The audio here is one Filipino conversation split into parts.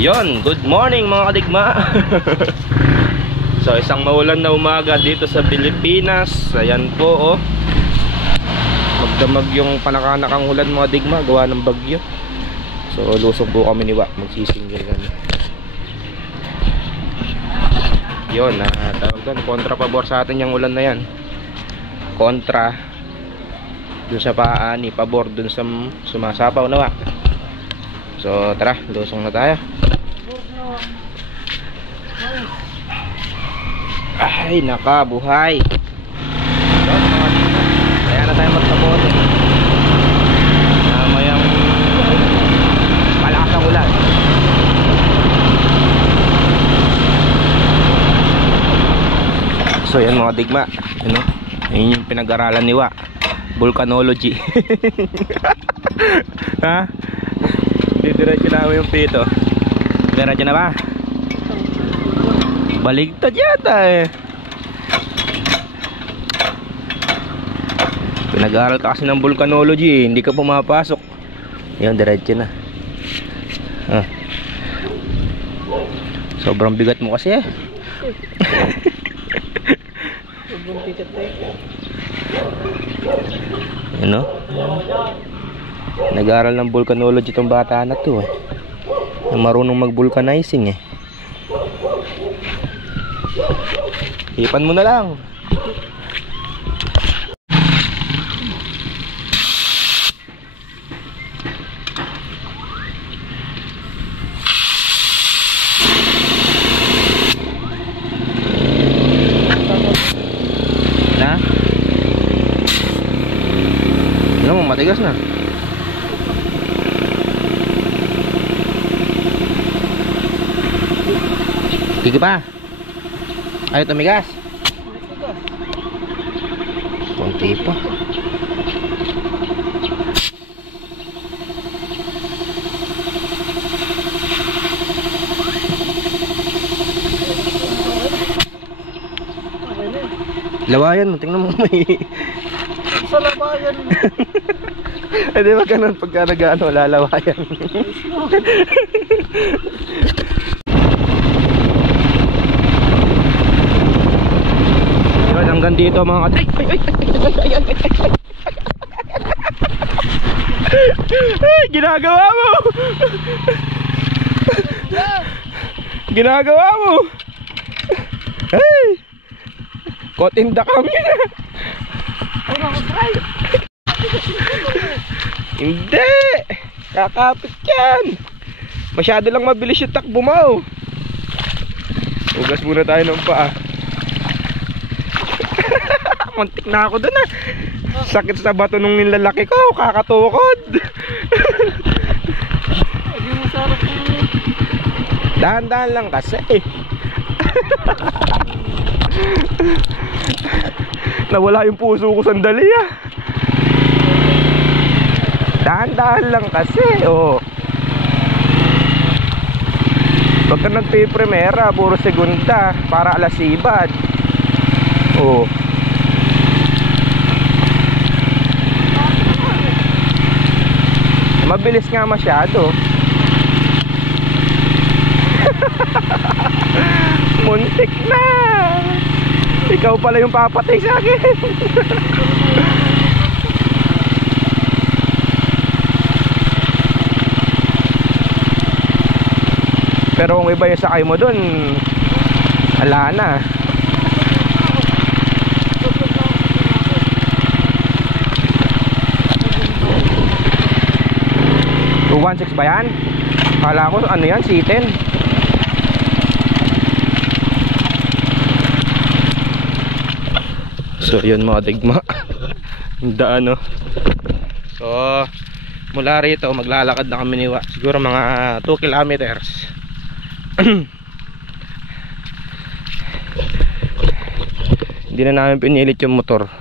Ayun, good morning mga kadigma. So isang maulan na umaga dito sa Pilipinas. Ayan po oh. Magdamag yung panakanakang ulan mga digma, gawa ng bagyo. So lusog po kami ni Wak, magsisingil kami. Yun, tawag doon, kontra pabor sa atin yung ulan na yan. Kontra dun sa paani, pabor dun sa sumasapaw na Wak. So tara, lusong na tayo. Ay, nakabuhay. Kaya na tayo magsabote. Mayang malakas ang ulan. So yan mga digma, ano? Ayun yung pinag-aralan ni Wa, volcanology. Ha? Didiretso namin yung pito. Diretso na ba? Baligtad yata eh. Pinag-aaral ka kasi ng volcanology eh. Hindi ka pumapasok. Yan, diretso na. Sobrang bigat mo kasi eh. Sobrang bigat eh. Ano? Nag-aaral ng volcanology itong bata na to eh. Marunong mag-vulcanizing eh. Hipan mo na lang. Na? Ano mo, matigas na. Sige pa. Ayaw tumigas. Kunti pa. Lawayan mo, tingnan mo may Sa labayan. eh di ba ganun pagka nag-ano, lalawayan. Yun, hanggang dito mga katay. Ay, ginagawa mo. Ginagawa mo. Ay, caught in the cam yun. Hindi, kakapit yan. Masyado lang mabilis yung takbo mo. Ugas muna tayo ng paa. Muntik na ako dun ah. Sakit sa bato nung nilalaki ko, kakatukod. Hindi mo sarap mo. Dahan-dahan lang kasi. Nawala yung puso ko sandali ah. Dahan-dahan lang kasi oh. Huwag ka nagpiprimera, puro segunda para alasibad. Oh. Mabilis nga masyado. Muntik na. Ikaw pala yung papatay sa akin. Pero kung iba yung sakay mo dun, ala na. 216 ba yan? Kala ko ano yan, C10. So yun mga digma. Daan no. So mula rito maglalakad na kami ni Wa. Siguro mga 2 kilometers. Hindi na namin pinilit yung motor.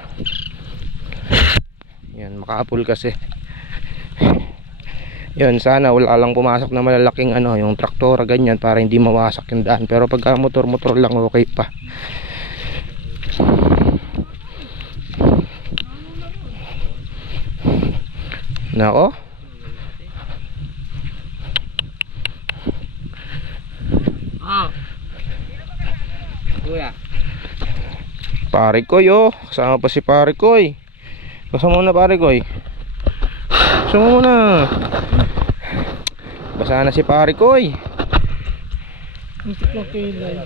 Yan, makaapul kasi. Yun, sana wala lang pumasok na malalaking ano, yung traktora ganyan para hindi mawasak yung daan. Pero pagka motor-motor lang okay pa. Nako. Kuya. Pare Koy, oh. Kasama pa si Pare Koy. Basa muna, Pare Koy. Basa muna. Basa na si Pare Koy. Ang tiklang kilay.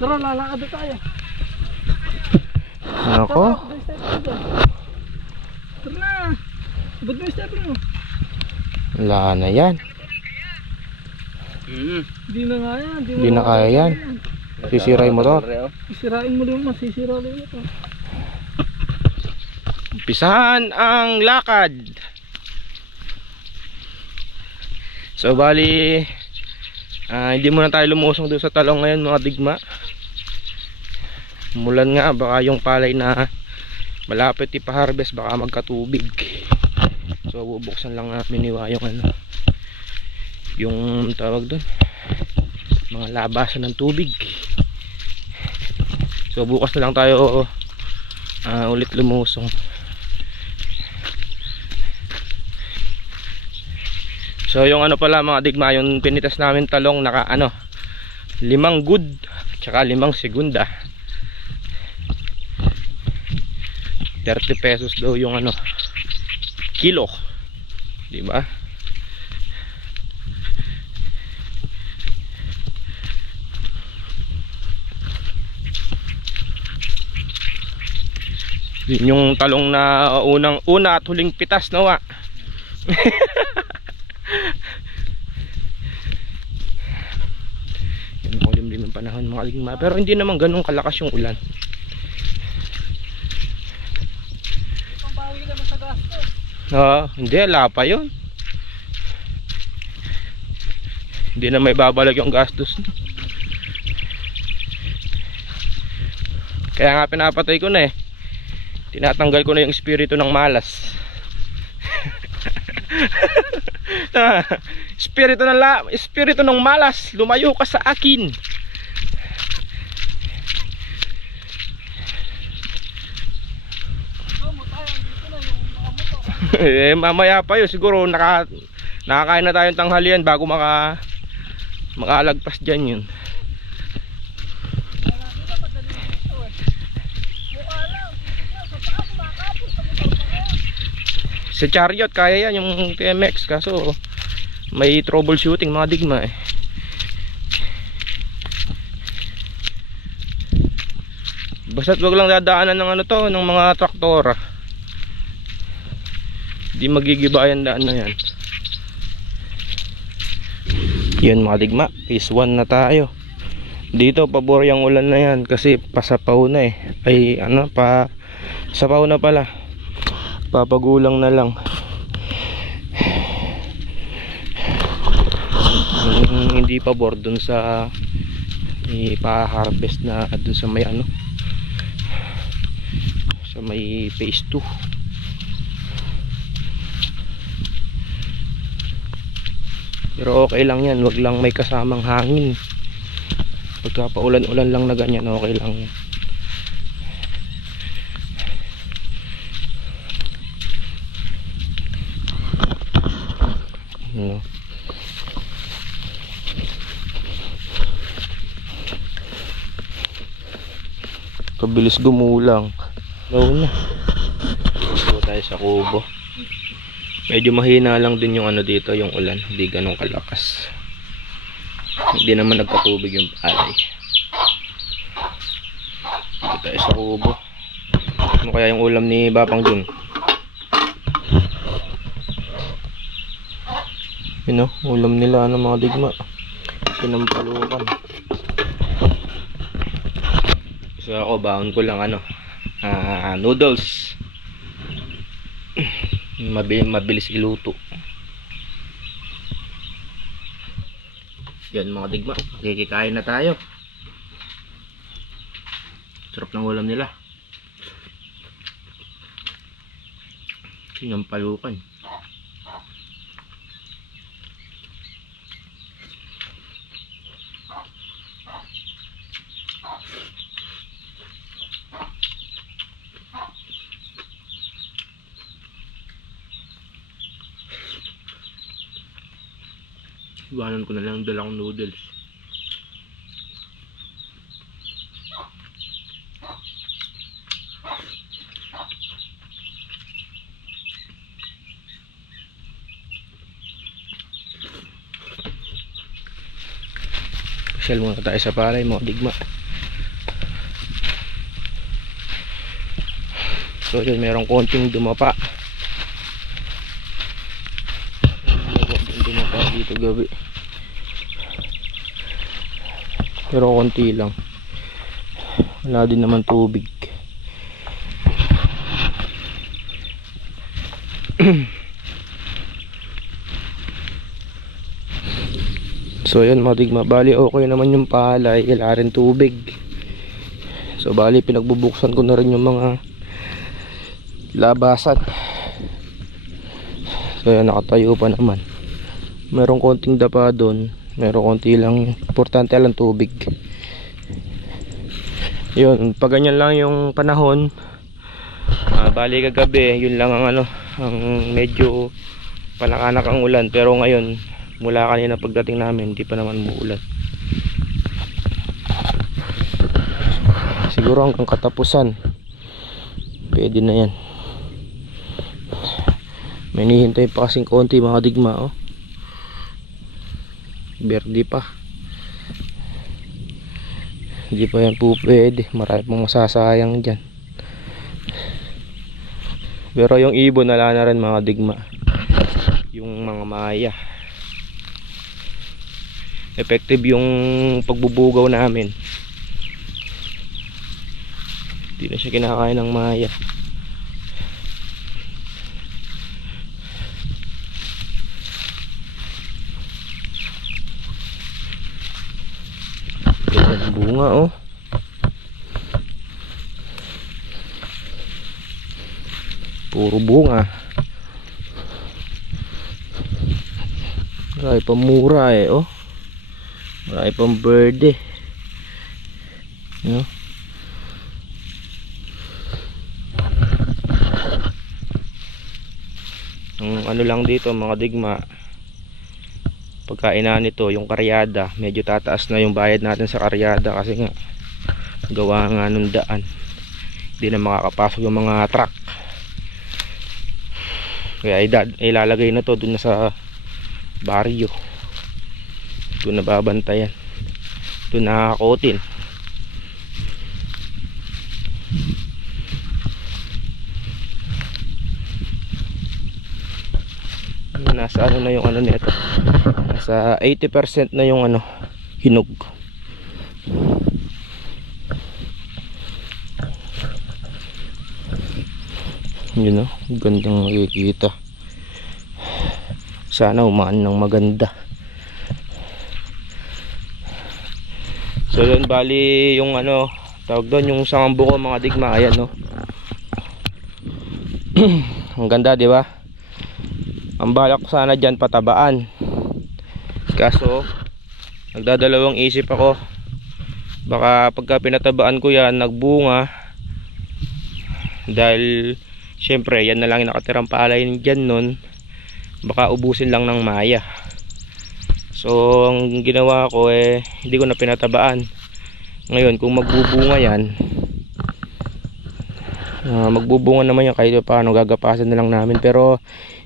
Tara, lalakad na tayo. Nako. Tara na. Ba't mo yung step mo? Wala na yan. Di na nga yan. Hindi na kaya yan. Sisira yung motor. Sisirain mo din, masisira din ito. Umpisahan ang lakad. So bali hindi muna tayo lumusong doon sa talong ngayon mga digma. Mulan nga, baka yung palay na malapit ipa-harvest baka magkatubig. So bubuksan lang namin yung ano, yung tawag doon, mga labasan ng tubig. So bukas na lang tayo ulit lumusong. So yung ano pala mga digma, yung pinitas namin talong naka ano, 5 good tsaka 5 segunda. 30 pesos daw yung ano, kilo, di ba? Yun yung talong na una at huling pitas, no? Yung makulim din ng panahon mga digma, pero hindi naman ganun kalakas yung ulan. Pambawi naman sa gasto. Hindi, wala pa yun. Hindi na may babalag yung gastos. Kaya nga pinapatay ko na eh. Tinatanggal ko na yung espiritu ng malas. Espiritu ng malas, lumayo ka sa akin. Mamaya pa yun siguro, nakakain na tayong tanghalian bago makalagpas dyan yun. Sa chariot kaya yan yung TMX, kaso may troubleshooting mga digma eh. Basta't wag lang dadaanan ng ano to, ng mga traktor. Di magigibayan daan na yan. Yun mga digma, phase 1 na tayo. Dito pabor yung ulan na yan kasi pasapaw na eh. Ay ano, sapaw na pala. Papagulang na lang. Hindi pabor dun sa ipa-harvest na dun sa may ano, sa may phase 2. Pero okay lang yan, wag lang may kasamang hangin. Pagka paulan-ulan lang na ganyan, okay lang yan. No. Kabilis gumulang. Gawin na. Dito tayo sa kubo. Medyo mahina lang din yung ano dito, yung ulan. Hindi ganun kalakas. Hindi naman nagkatubig yung palay. Dito tayo sa kubo. Ano kaya yung ulam ni Bapang Jun? Yun o, ulam nila ano mga digma. Sinampalukan. So ako, baon ko lang ano, noodles. Mabilis iluto. Yan mga digma, kikikain na tayo. Sarap ng ulam nila. Sinampalukan. Iwanan ko na lang dalang noodles. Pasyal muna tayo sa palay mga digma. So yun, merong konting dumapa. Dumapa dito gabi. Pero konti lang. Wala din naman tubig. So yun mga digma, bali okay naman yung palay, wala rin tubig. So bali pinagbubuksan ko na rin yung mga labasan. So yan, nakatayo pa naman. Merong konting dapa doon, merong konti lang, importante lang tubig. Yun, pag ganyan lang yung panahon, bali kagabi yun lang ang ang medyo panakanak ang ulan. Pero ngayon, mula kanina pagdating namin, hindi pa naman muulan. Siguro hanggang katapusan pwede na yan. May nihintay pa kasing konti mga digma, oh. Berde pa. Hindi pa yan po pwede, marami pong masasayang dyan. Pero yung ibon wala na rin mga digma. Yung mga maya, effective yung pagbubugaw namin. Hindi na siya kinakain ng maya. Ganda ng bunga, oh. Puro bunga. Marami pang mura eh, oh. Marami pang bird eh. No? Ang ano lang dito mga digma, pagkainan nito yung karyada, medyo tataas na yung bayad natin sa karyada kasi nga gawa nga nung daan, hindi na makakapasok yung mga truck. Kaya ilalagay na to dun na sa baryo, dun na babantayan, dun nakakotin. Nasa ano na yung ano nito, nasa 80% na yung hinog. Yun, gandang makikita. Sana umaan ng maganda. So yun, bali yung tawag doon, yung sangambu ko mga digma, ayan, no. Ang ganda, di ba? Ang balak ko sana dyan patabaan, kaso nagdadalawang isip ako. Baka pagka pinatabaan ko yan nagbunga, dahil syempre yan na lang yung nakatirang palay dyan nun, baka ubusin lang ng maya. So ang ginawa ko hindi ko na pinatabaan. Ngayon kung magbubunga yan, magbubunga naman yan, kahit paano gagapasan na lang namin. Pero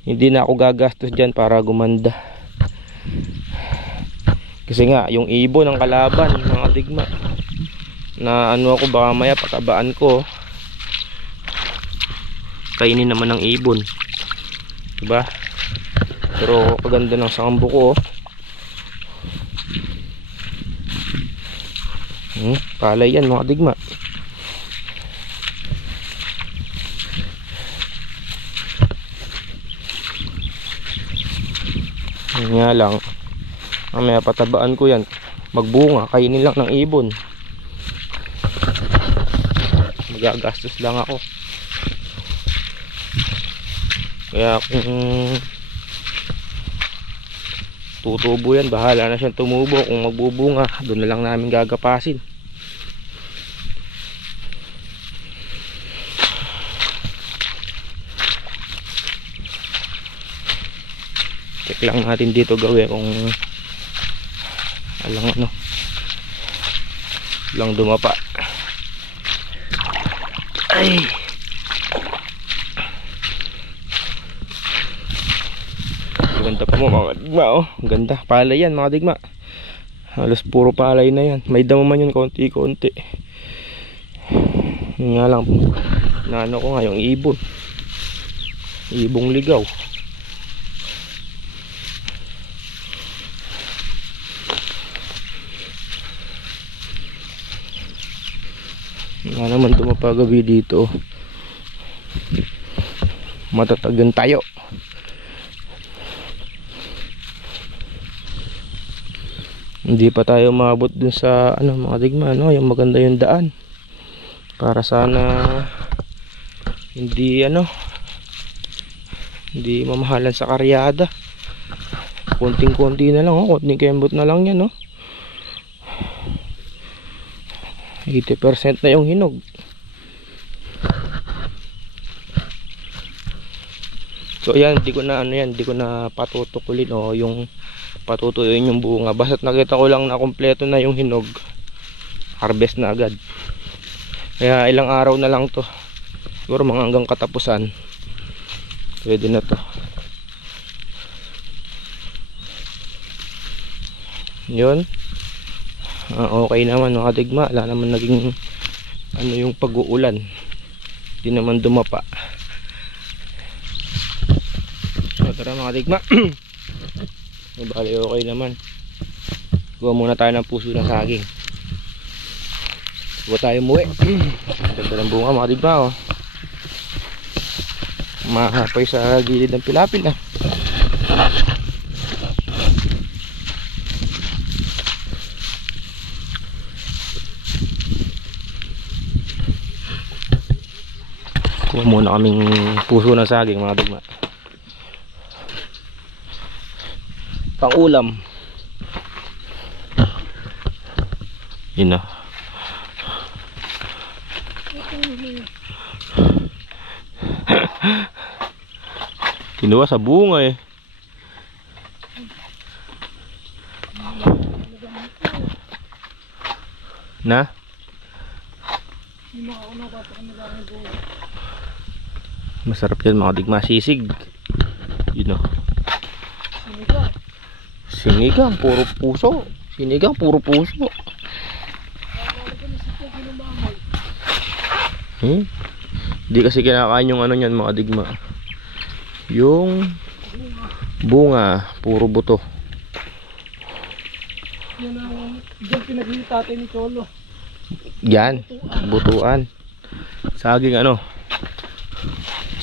hindi na ako gagastos dyan para gumanda, kasi nga yung ibon ng kalaban mga digma, na ako, baka maya patabaan ko kainin naman ng ibon, diba? Pero kaganda ng sangambu ko, palay yan mga digma. Nga lang, mamaya patabaan ko yan, magbunga, kainin lang ng ibon, magagastos lang ako. Kaya kung tutubo yan, bahala na siyang tumubo. Kung magbubunga, doon na lang namin gagapasin. Check lang natin dito gawin kung lang dumapa. Ay, ganda pa mo mga digma, oh. Ganda, pala yan mga digma. Halos puro palay na yan. May damo man yun konti-konti. Yun nga lang, naano ko nga yung ibon. Ibong ligaw. Nga naman dumapagabi dito. Matatagan tayo. Hindi pa tayo maabot dun sa ano, mga digma, no? Yung maganda yung daan. Para sana hindi hindi mamahalan sa karyada. Konting-konti na lang, oh. Konting kembot na lang yan, no? 80% na yung hinog. So yan, di ko na patutukulin o yung patutuyuin yung bunga. Basta't nakita ko lang na kompleto na yung hinog, harvest na agad. Kaya ilang araw na lang to. Siguro mga hanggang katapusan. Pwede na to. Yun. Okay naman mga digma. Wala naman naging yung pag-uulan. Hindi naman dumapa. So tara mga digma. Bali okay naman. Gawa muna tayo ng puso ng saging. Gawa tayo muwi. Ganda ng bunga mga digma, oh. Mahapay sa gilid ng pilapil na. Gawa muna kaming puso ng saging mga digma. Pang ulam. Yun na. Kinuha sa bunga eh. Na? Masarap yan mga digma, sisig. Yun o. Sinigang, puro puso. Sinigang, puro puso. Hindi kasi kinakain yung ano nyan mga digma. Yung bunga, puro buto. Yan ang dyan pinagli tatay ni Cholo. Yan, butuan. Saging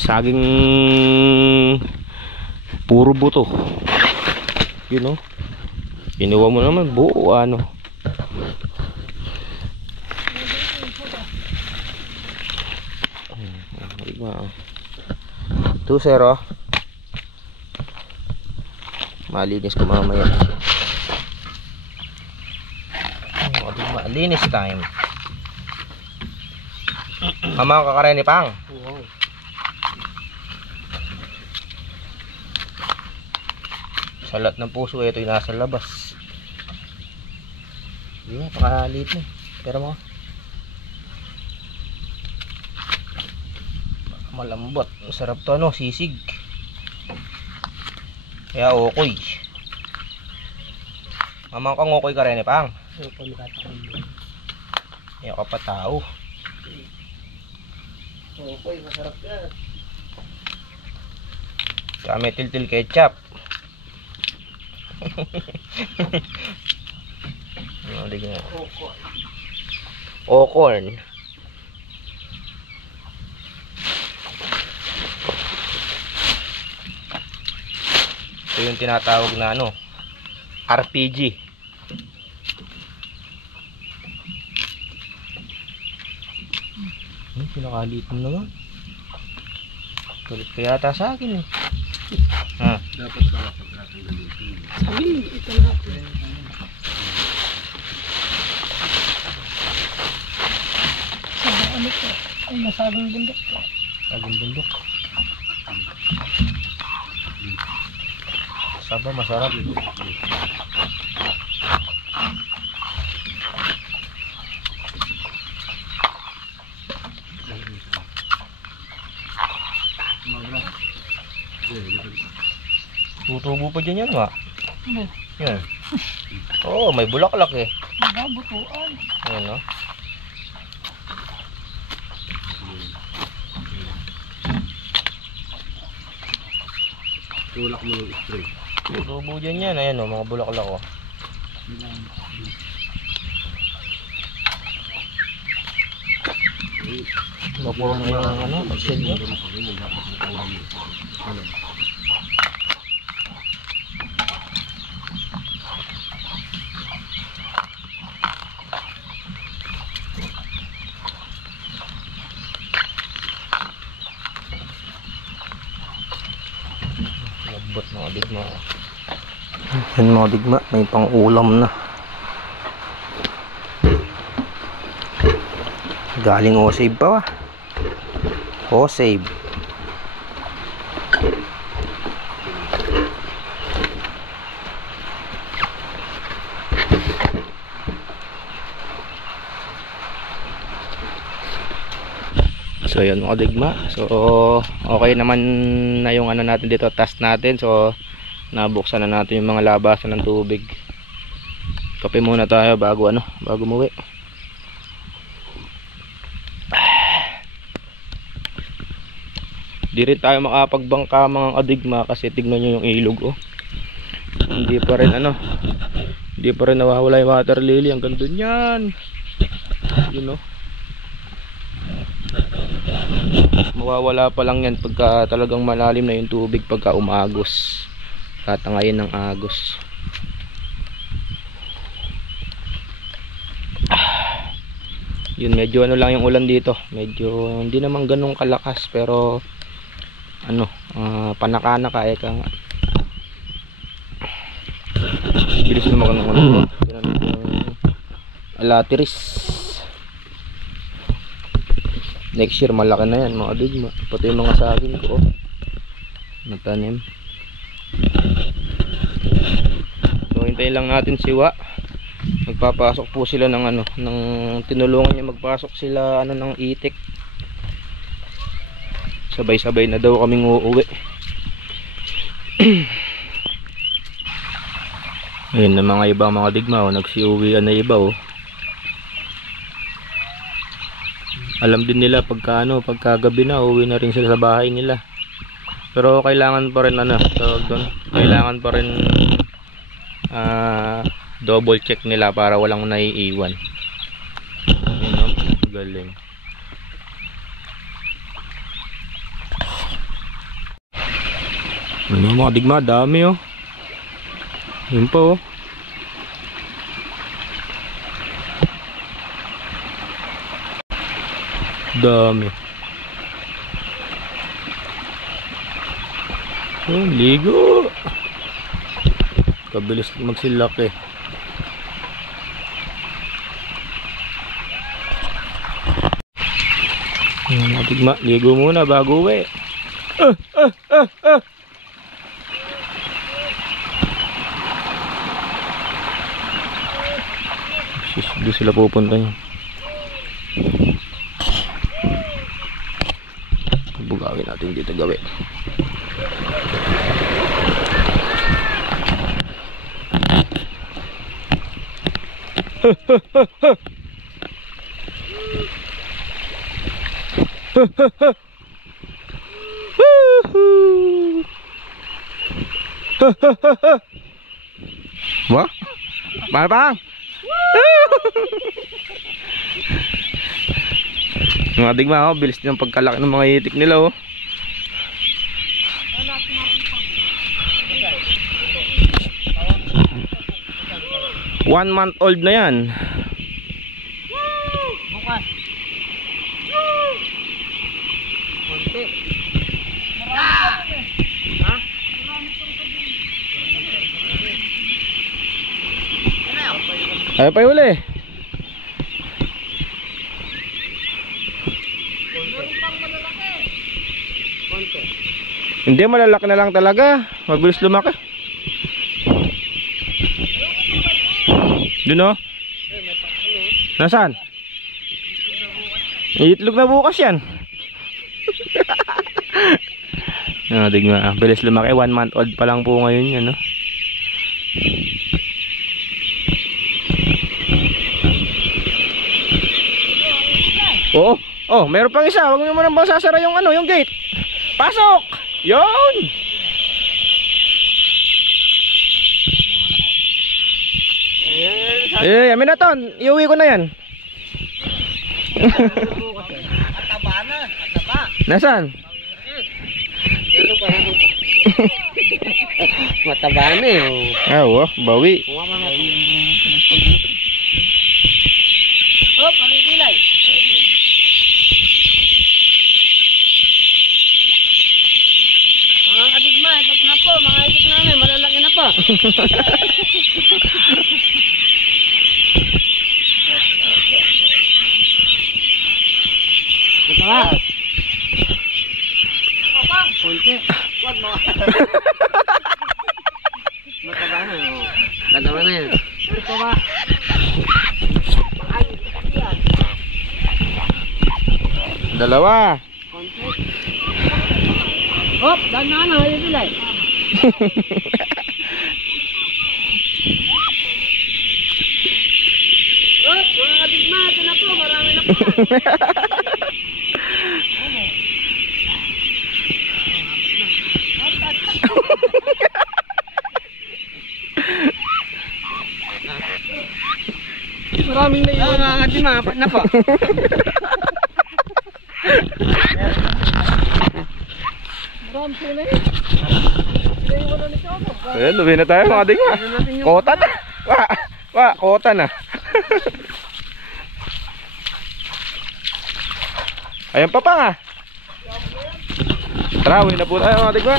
saging puro buto. Yun o. Kinuha mo naman buo Ito sero. Malinis ko mamaya. Malinis time. Mama ko kakareni pang. Wow. Salat ng puso, ito yung nasa labas. Hindi nga, pakaliit mo. Pero mo. Malambot. Masarap to sisig. Kaya okoy. Mamang kang okoy ka rin pang. Kaya ka pa tao. Okoy, masarap yan. Tsaka may til-til ketchup. Ocorn. Ito yung tinatawag na RPG. Pinakalit mo naman. Tulit ka yata sa akin eh. Ha? Dapat pala pagkakagalit. Sabi hindi ito natin. Sabang ano to? Ay, nasagong bundok to. Saging bundok. Saba, masarap. Tutubo pa dyan yan, wa? Ano? Yan. Oo, may bulaklak eh. Nabutuan. Ayan o. Tulak mo yung spray. Tubo dyan yan. Ayan o, mga bulaklak o. Mapuro na yung ano, shell nyo. Lagbot mga digma. Yan mga digma, may pang ulam na. Galing O-Save pa ba? O-Save. So yun mga digma. So okay naman na yung ano natin dito, test natin. So nabuksan na natin yung mga labasan ng tubig. Kape muna tayo bago umuwi. Di rin tayo makapagbangka mga kadigma kasi tignan nyo yung ilog oh. Hindi pa rin nawawala yung water lily hanggang dun yan. You know, mawawala pa lang yan pagka talagang malalim na yung tubig, pagka umagos, tatangayin ng agos. Yun, medyo ano lang yung ulan dito, medyo hindi naman ganun kalakas pero panakana kaya ka nga. Bilis naman ng alatiris. Next year malaki na yan mga digma, pati yung mga saging ko natanim. So hintayin lang natin siwa. Magpapasok po sila ng ng tinulungan niya magpasok sila ng itik. Sabay-sabay na daw kaming uuwi. Ayun na mga ibang mga digma nagsiuwian na iba oh. Alam din nila pagka gabi na uwi na rin sila sa bahay nila. Pero kailangan pa rin kailangan pa rin double check nila para walang naiiwan. Ayun galing. Mga digma, dami oh. Yun po oh. Dami. Oh, ligo. Kabilis magsilak eh. Mga digma, ligo muna bago uwi. Doon sila pupunta niya. Bugawin natin dito gawin. Wah, bang. Mga digma oh, bilis din ang pagkalaki ng mga itik nila oh. One month old na yan. Bukas. Konti. Ha? Ayaw pa yung uli. Hindi, malalaki na lang talaga. Mabilis lumaki. Doon o. Nasaan? Iitlog na bukas yan. Tignan, bilis lumaki. 1 month old pa lang po ngayon yan. Oo. Oh, meron pang isa. Huwag mo nang bang sasara yung ano, yung gate. Pasok! Yon! Amin na ton. Iuwi ko na yan. Ataba na. Ataba. Nasaan? Mataba na eh. Oo, bawi. Oh, pamigilay. Mga kadigma, ito na po. Mga itik namin, malalaki na po. Mataba. Konti. Wag mo. Mataba na. Mataba na yan. Mataba. Dalawa. Hop, danaan na. Ayun sila eh. Hop, mga kadigma, ito na po. Marami na po. Maraming na yun. Mga kadigma, apat na po. Maraming sila eh. Sila yung wala ni Choco. Ayan, uwi na tayo mga digma. Kota na. Kota na. Ayan pa nga. Tara, uwi na po tayo mga digma.